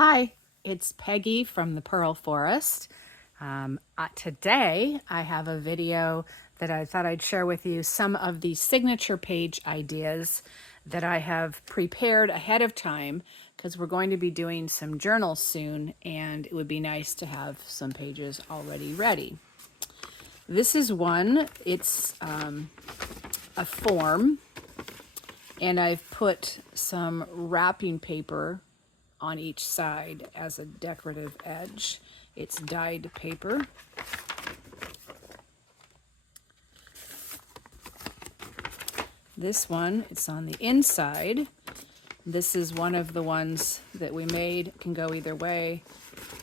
Hi, it's Peggy from the Pearl Forest. Today I have a video that I thought I'd share with you some of the signature page ideas that I have prepared ahead of time because we're going to be doing some journals soon and it would be nice to have some pages already ready. This is one, it's a form, and I've put some wrapping paper on each side as a decorative edge. It's dyed paper. This one, it's on the inside. This is one of the ones that we made. It can go either way.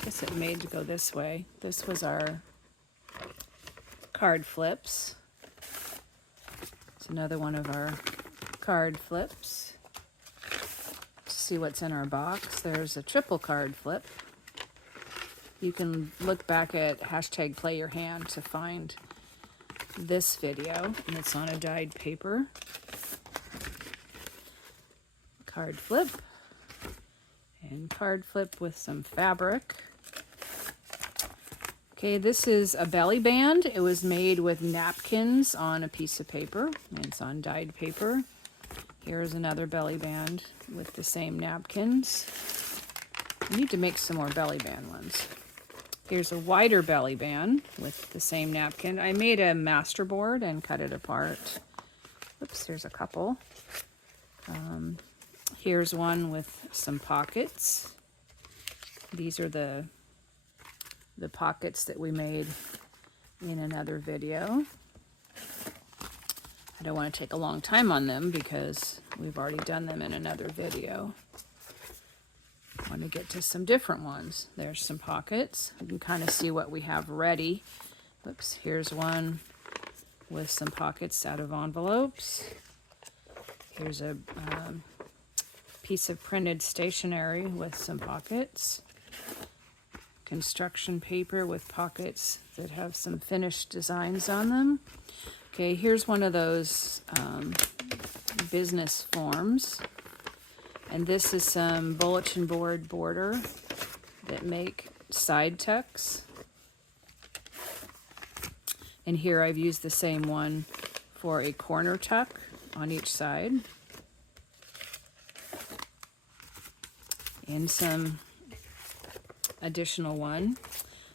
I guess it made to go this way. This was our card flips. It's another one of our card flips. See what's in our box. There's a triple card flip. You can look back at #PlayYourHand to find this video, and it's on a dyed paper. Card flip, and card flip with some fabric. Okay, this is a belly band. It was made with napkins on a piece of paper, and it's on dyed paper. Here's another belly band with the same napkins. I need to make some more belly band ones. Here's a wider belly band with the same napkin. I made a masterboard and cut it apart. Oops, there's a couple. Here's one with some pockets. These are the pockets that we made in another video. I don't want to take a long time on them because we've already done them in another video. I want to get to some different ones. There's some pockets. You can kind of see what we have ready. Oops, here's one with some pockets out of envelopes. Here's a piece of printed stationery with some pockets. Construction paper with pockets that have some finished designs on them. Okay, here's one of those business forms. And this is some bulletin board border that make side tucks. And here I've used the same one for a corner tuck on each side. And some additional one.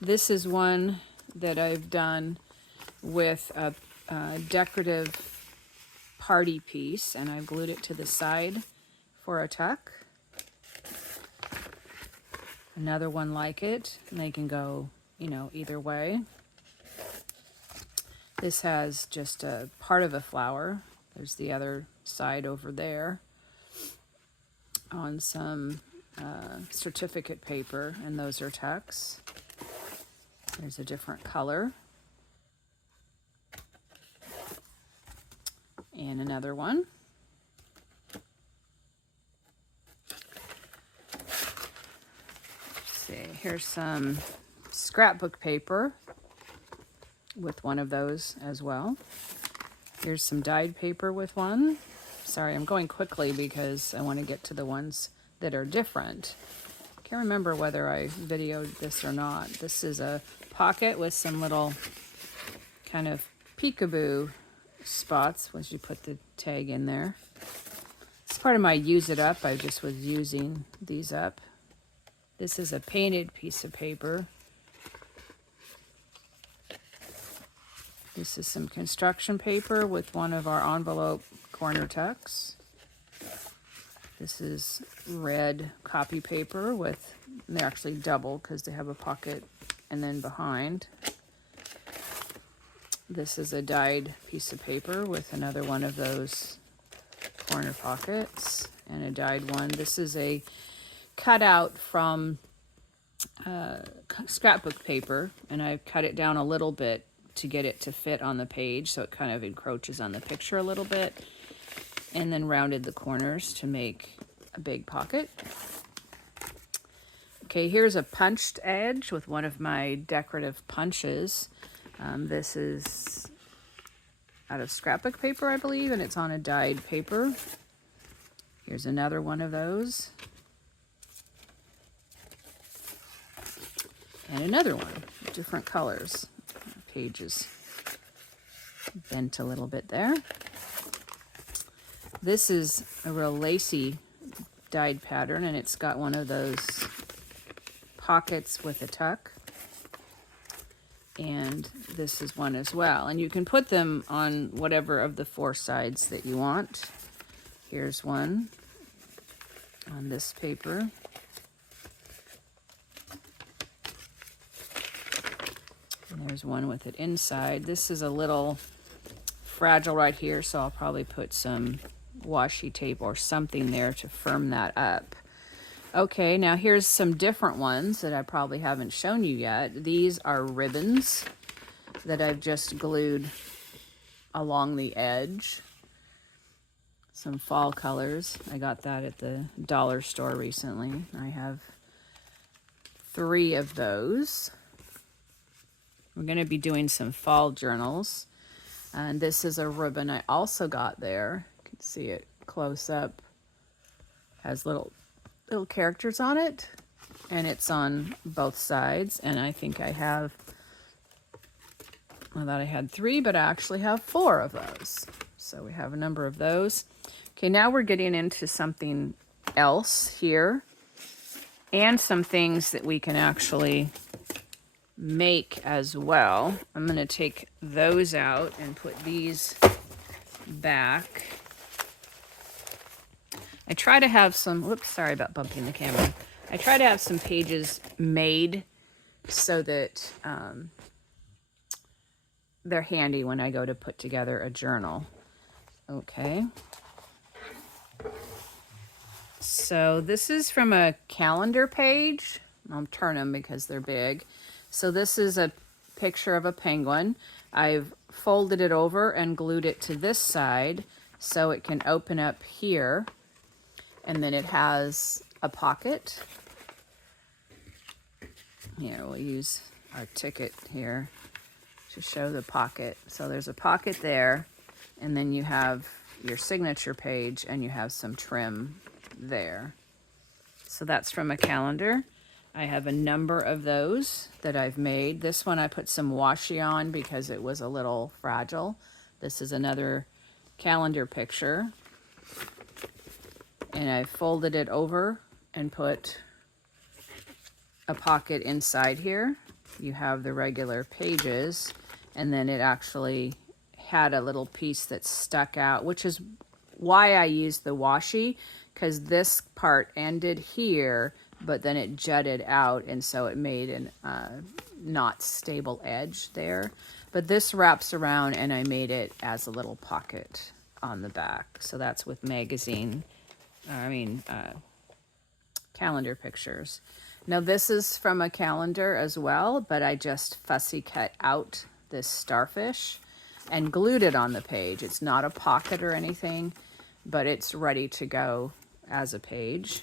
This is one that I've done with a decorative party piece, and I've glued it to the side for a tuck. Another one like it, and they can go, either way. This has just a part of a flower. There's the other side over there on some certificate paper, and those are tucks. There's a different color. And another one. Let's see, here's some scrapbook paper with one of those as well. Here's some dyed paper with one. Sorry, I'm going quickly because I want to get to the ones that are different. Can't remember whether I videoed this or not. This is a pocket with some little kind of peekaboo spots once you put the tag in there. It's part of my use it up. I just was using these up. This is a painted piece of paper. This is some construction paper with one of our envelope corner tucks. This is red copy paper with, they're actually double because they have a pocket and then behind. This is a dyed piece of paper with another one of those corner pockets and a dyed one. This is a cutout from scrapbook paper, and I've cut it down a little bit to get it to fit on the page, so it kind of encroaches on the picture a little bit, and then rounded the corners to make a big pocket. Okay, here's a punched edge with one of my decorative punches. This is out of scrapbook paper, I believe, and it's on a dyed paper. Here's another one of those. And another one, different colors. Pages bent a little bit there. This is a real lacy dyed pattern, and it's got one of those pockets with a tuck. And this is one as well. And you can put them on whatever of the 4 sides that you want. Here's one on this paper. And there's one with it inside. This is a little fragile right here, so I'll probably put some washi tape or something there to firm that up. Okay, now here's some different ones that I probably haven't shown you yet. These are ribbons that I've just glued along the edge. Some fall colors. I got that at the dollar store recently. I have 3 of those. We're going to be doing some fall journals. And this is a ribbon I also got there. You can see it close up. Has little characters on it, and it's on both sides. And I think I thought I had 3, but I actually have 4 of those. So we have a number of those. Okay, now we're getting into something else here, and some things that we can actually make as well. I'm going to take those out and put these back. I try to have some, whoops, sorry about bumping the camera. I try to have some pages made so that they're handy when I go to put together a journal. Okay. So this is from a calendar page. I'll turn them because they're big. So this is a picture of a penguin. I've folded it over and glued it to this side so it can open up here. And then it has a pocket. Here, we'll use our ticket here to show the pocket. So there's a pocket there, and then you have your signature page, and you have some trim there. So that's from a calendar. I have a number of those that I've made. This one I put some washi on because it was a little fragile. This is another calendar picture. And I folded it over and put a pocket inside here. You have the regular pages, and then it actually had a little piece that stuck out, which is why I used the washi, because this part ended here, but then it jutted out, and so it made an not stable edge there. But this wraps around, and I made it as a little pocket on the back. So that's with calendar pictures. Now this is from a calendar as well, but I just fussy cut out this starfish and glued it on the page. It's not a pocket or anything, but it's ready to go as a page.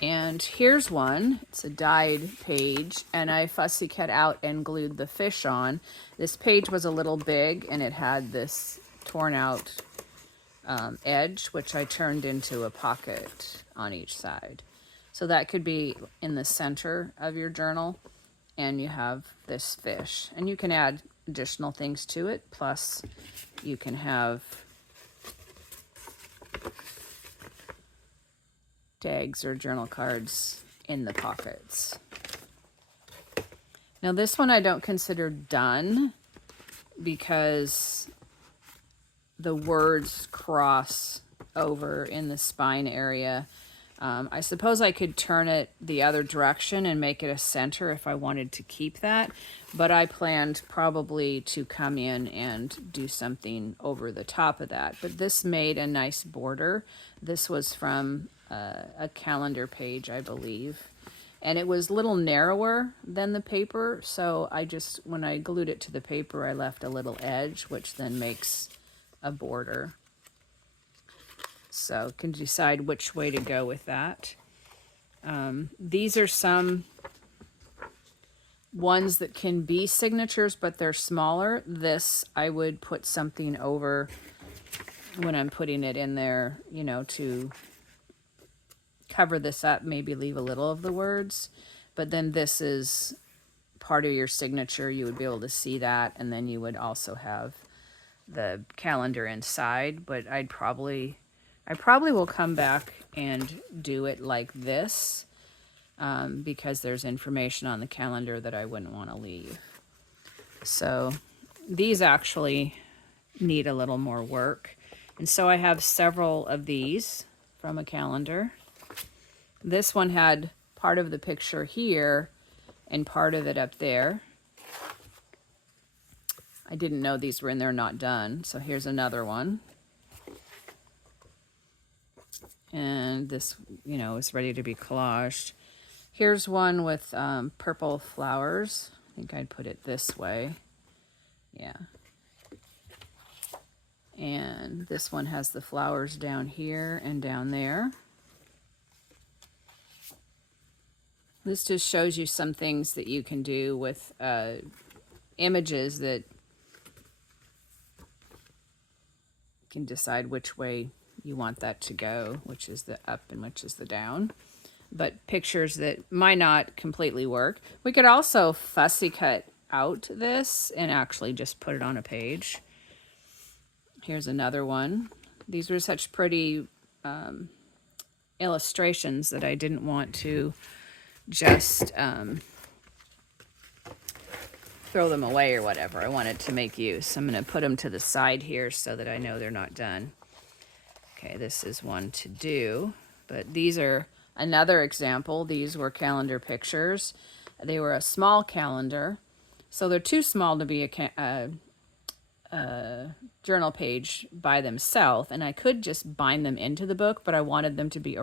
And here's one. It's a dyed page, and I fussy cut out and glued the fish on. This page was a little big, and it had this torn out edge, which I turned into a pocket on each side. So that could be in the center of your journal, and you have this fish. And you can add additional things to it, plus you can have tags or journal cards in the pockets. Now this one I don't consider done because the words cross over in the spine area. I suppose I could turn it the other direction and make it a center if I wanted to keep that, but I planned probably to come in and do something over the top of that. But this made a nice border. This was from a calendar page, I believe. And it was a little narrower than the paper, so when I glued it to the paper, I left a little edge, which then makes a border. So can decide which way to go with that. These are some ones that can be signatures, but they're smaller. This, I would put something over when I'm putting it in there, to cover this up, maybe leave a little of the words, but then this is part of your signature. You would be able to see that, and then you would also have the calendar inside. But I probably will come back and do it like this, because there's information on the calendar that I wouldn't want to leave. So these actually need a little more work. And so I have several of these from a calendar. This one had part of the picture here and part of it up there. I didn't know these were in there not done. So here's another one. And this, you know, is ready to be collaged. Here's one with purple flowers. I think I'd put it this way. Yeah. And this one has the flowers down here and down there. This just shows you some things that you can do with images that you can decide which way you want that to go, which is the up and which is the down. But pictures that might not completely work. We could also fussy cut out this and actually just put it on a page. Here's another one. These were such pretty illustrations that I didn't want to just throw them away or whatever. I wanted to make use. I'm going to put them to the side here so that I know they're not done. Okay, this is one to do, but these are another example. These were calendar pictures. They were a small calendar, so they're too small to be a journal page by themselves, and I could just bind them into the book, but I wanted them to be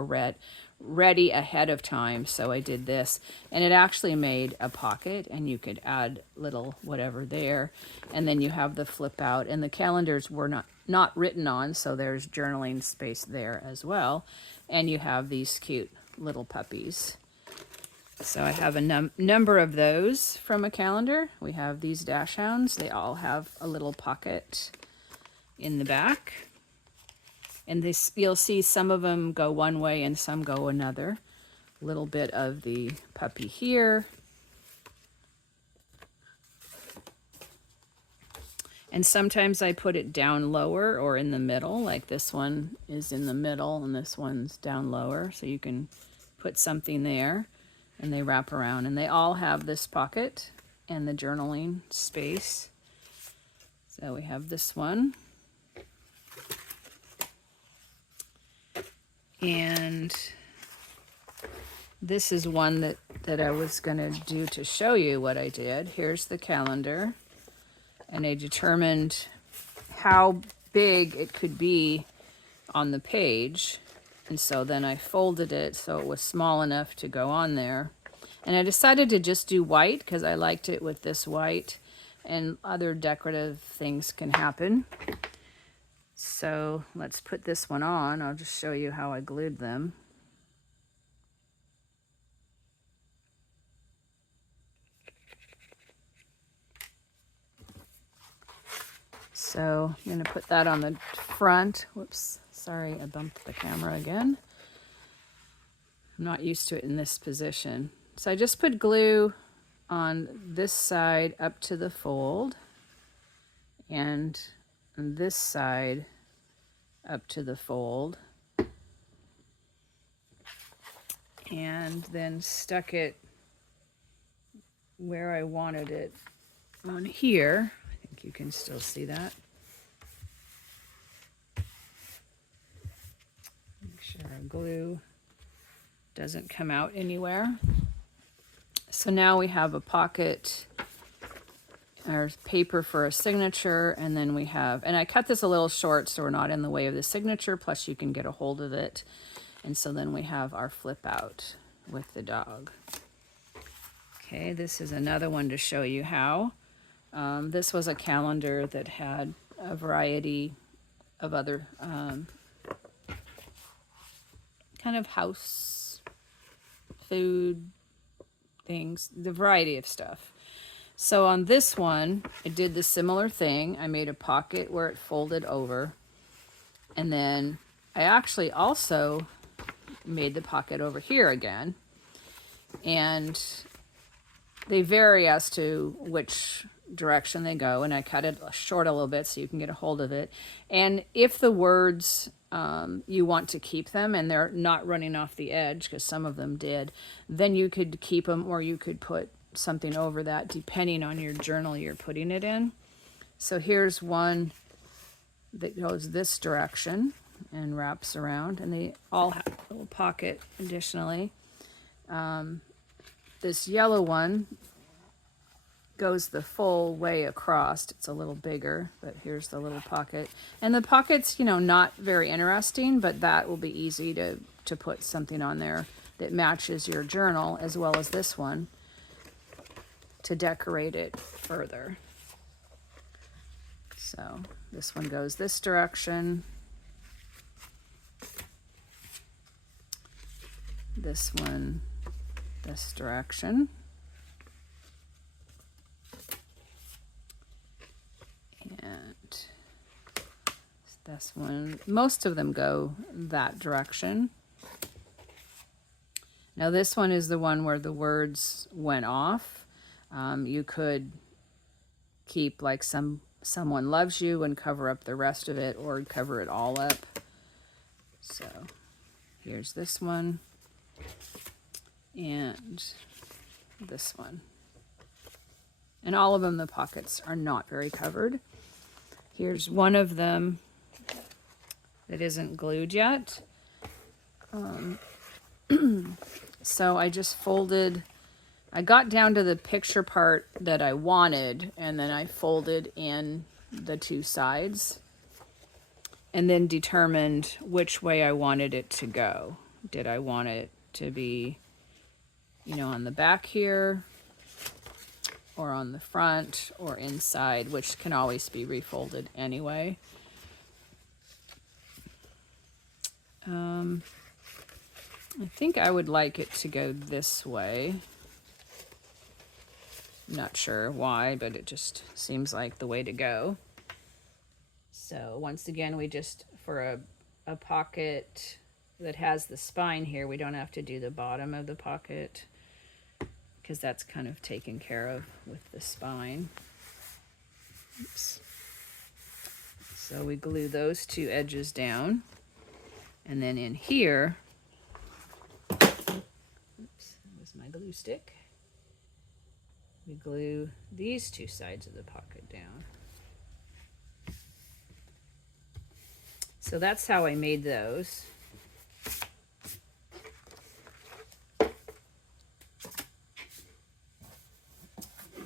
ready ahead of time, so I did this. And it actually made a pocket, and you could add little whatever there, and then you have the flip out, and the calendars were not written on, so there's journaling space there as well, and you have these cute little puppies. So I have a number of those from a calendar. We have these dachshunds. They all have a little pocket in the back. And this, you'll see some of them go one way and some go another. A little bit of the puppy here. And sometimes I put it down lower or in the middle, like this one is in the middle and this one's down lower. So you can put something there. And they wrap around, and they all have this pocket and the journaling space. So we have this one. And this is one that I was going to do to show you what I did. Here's the calendar. And I determined how big it could be on the page. And so then I folded it so it was small enough to go on there. And I decided to just do white because I liked it with this white, and other decorative things can happen. So let's put this one on. I'll just show you how I glued them. So I'm going to put that on the front. Whoops. Sorry, I bumped the camera again. I'm not used to it in this position. So I just put glue on this side up to the fold, and on this side up to the fold, and then stuck it where I wanted it on here. I think you can still see that. Make sure our glue doesn't come out anywhere. So now we have a pocket, our paper for a signature, and then we have, and I cut this a little short so we're not in the way of the signature, plus you can get a hold of it. And so then we have our flip out with the dog. Okay, this is another one to show you how. This was a calendar that had a variety of other kind of house food things, the variety of stuff. So on this one, I did the similar thing. I made a pocket where it folded over. And then I actually also made the pocket over here again. And they vary as to which direction they go, and I cut it short a little bit so you can get a hold of it. And if the words you want to keep them and they're not running off the edge, because some of them did, then you could keep them, or you could put something over that depending on your journal you're putting it in. So here's one that goes this direction and wraps around, and they all have a little pocket additionally. This yellow one goes the full way across. It's a little bigger, but here's the little pocket. And the pocket's, not very interesting, but that will be easy to put something on there that matches your journal, as well as this one, to decorate it further. So this one goes this direction. This one this direction. And this one, most of them go that direction. Now this one is the one where the words went off. You could keep like someone loves you and cover up the rest of it, or cover it all up. So here's this one and this one. And all of them, the pockets are not very covered. Here's one of them that isn't glued yet. So I just folded, I got down to the picture part that I wanted, and then I folded in the two sides and then determined which way I wanted it to go. Did I want it to be, on the back here, or on the front, or inside, which can always be refolded anyway. I think I would like it to go this way. Not sure why, but it just seems like the way to go. So once again, we just, for a pocket that has the spine here, we don't have to do the bottom of the pocket, because that's kind of taken care of with the spine. Oops. So we glue those two edges down, and then in here, oops, that was my glue stick. We glue these two sides of the pocket down. So that's how I made those.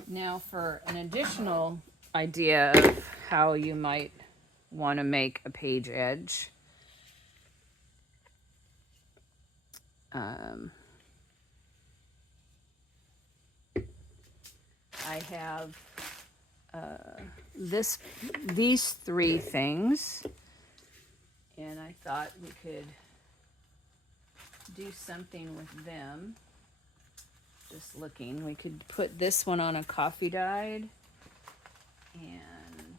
Now for an additional idea of how you might want to make a page edge. I have these three things, and I thought we could do something with them. Just looking, we could put this one on a coffee dyed, and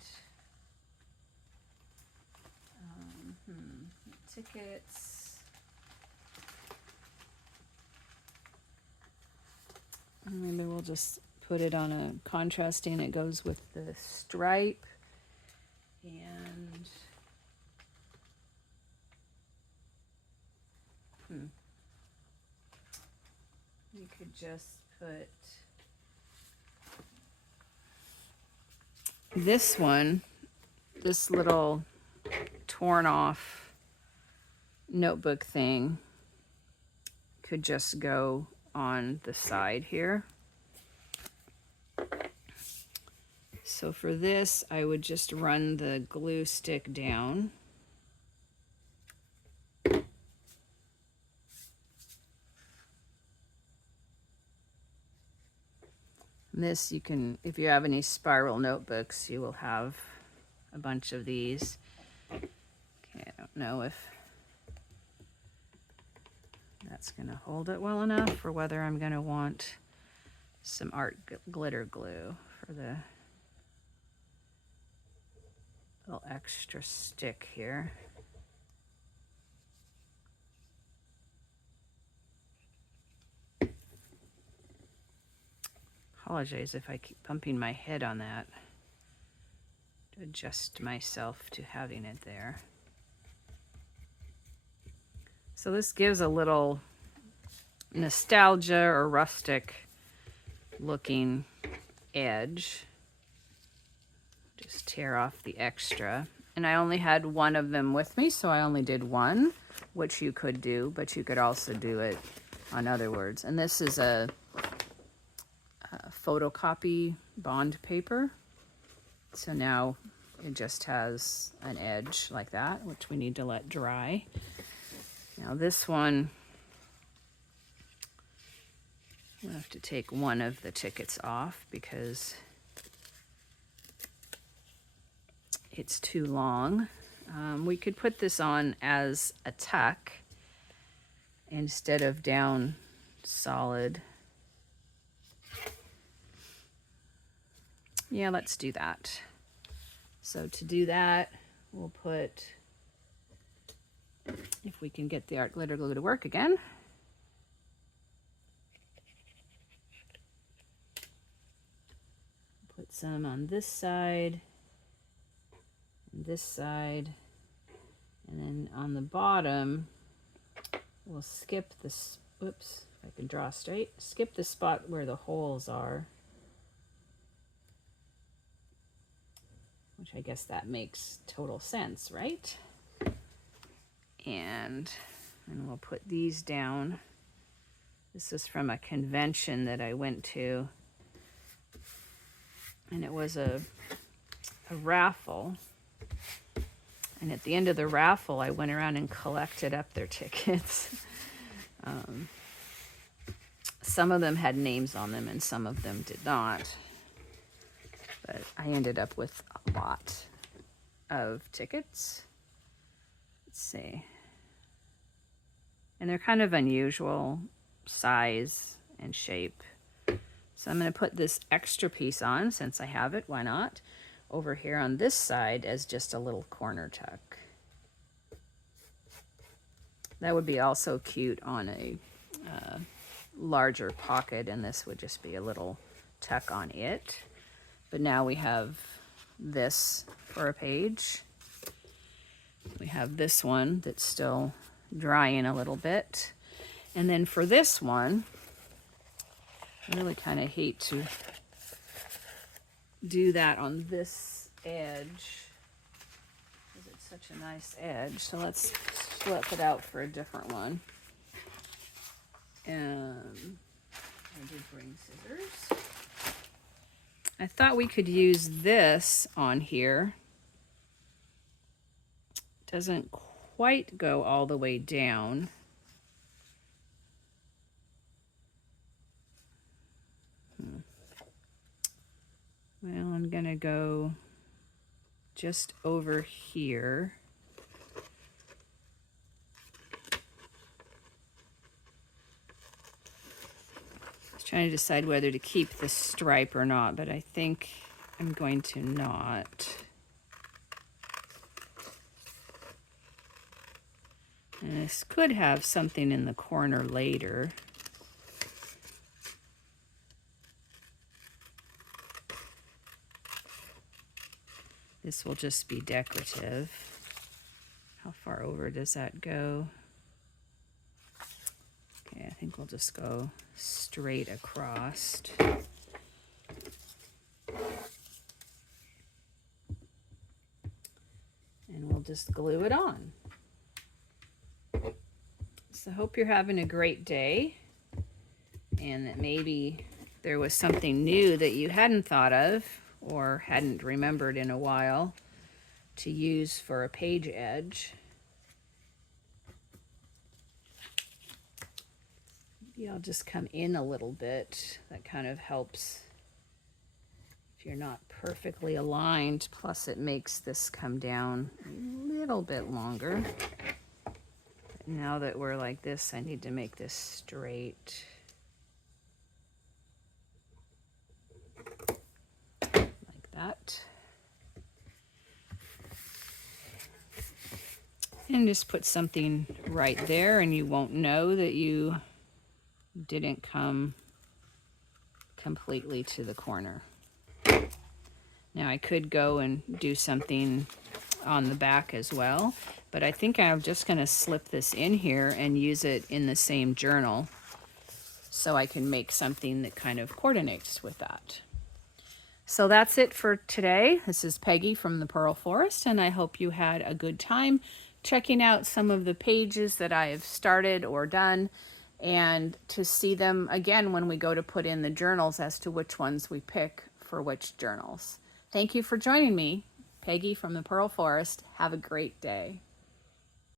tickets. Maybe we'll just put it on a contrasting. It goes with the stripe, and we could just put this one, this little torn off notebook thing could just go on the side here. So for this, I would just run the glue stick down. This, you can, if you have any spiral notebooks, you will have a bunch of these. Okay, I don't know if that's going to hold it well enough, or whether I'm going to want some art glitter glue for the little extra stick here. apologize if I keep bumping my head on that. To adjust myself to having it there. So this gives a little nostalgia or rustic looking edge. Just tear off the extra. And I only had one of them with me, so I only did one, which you could do, but you could also do it on other words. And this is a photocopy bond paper. So now it just has an edge like that, which we need to let dry. Now this one, we'll have to take one of the tickets off because it's too long. We could put this on as a tuck instead of down solid. Yeah, let's do that. So to do that, we'll put, if we can get the art glitter glue to work again. Put some on this side, and this side, and then on the bottom, we'll skip this, whoops, if I can draw straight, skip the spot where the holes are. Which I guess that makes total sense, right? And we'll put these down. This is from a convention that I went to. And it was a raffle. And at the end of the raffle, I went around and collected up their tickets. Some of them had names on them and some of them did not. But I ended up with a lot of tickets. Let's see. And they're kind of unusual size and shape. So I'm going to put this extra piece on since I have it, why not? Over here on this side as just a little corner tuck. That would be also cute on a larger pocket, and this would just be a little tuck on it. But now we have this for a page. We have this one that's still drying a little bit. And then for this one, I really kind of hate to do that on this edge because it's such a nice edge. So let's flip it out for a different one. I did bring scissors. I thought we could use this on here. Doesn't quite go all the way down. Well, I'm gonna go just over here. Trying to decide whether to keep the stripe or not, but I think I'm going to not. And this could have something in the corner later. This will just be decorative. How far over does that go? Okay, I think we'll just go straight across. And we'll just glue it on. So I hope you're having a great day and that maybe there was something new that you hadn't thought of or hadn't remembered in a while to use for a page edge. Maybe I'll just come in a little bit. That kind of helps if you're not perfectly aligned. Plus it makes this come down a little bit longer. But now that we're like this, I need to make this straight. Like that. And just put something right there and you won't know that you didn't come completely to the corner. Now I could go and do something on the back as well, but I think I'm just going to slip this in here and use it in the same journal so I can make something that kind of coordinates with that. So that's it for today. This is Peggy from the Pearl Forest, and I hope you had a good time checking out some of the pages that I have started or done, and to see them again when we go to put in the journals as to which ones we pick for which journals. Thank you for joining me, Peggy from the Pearl Forest. Have a great day.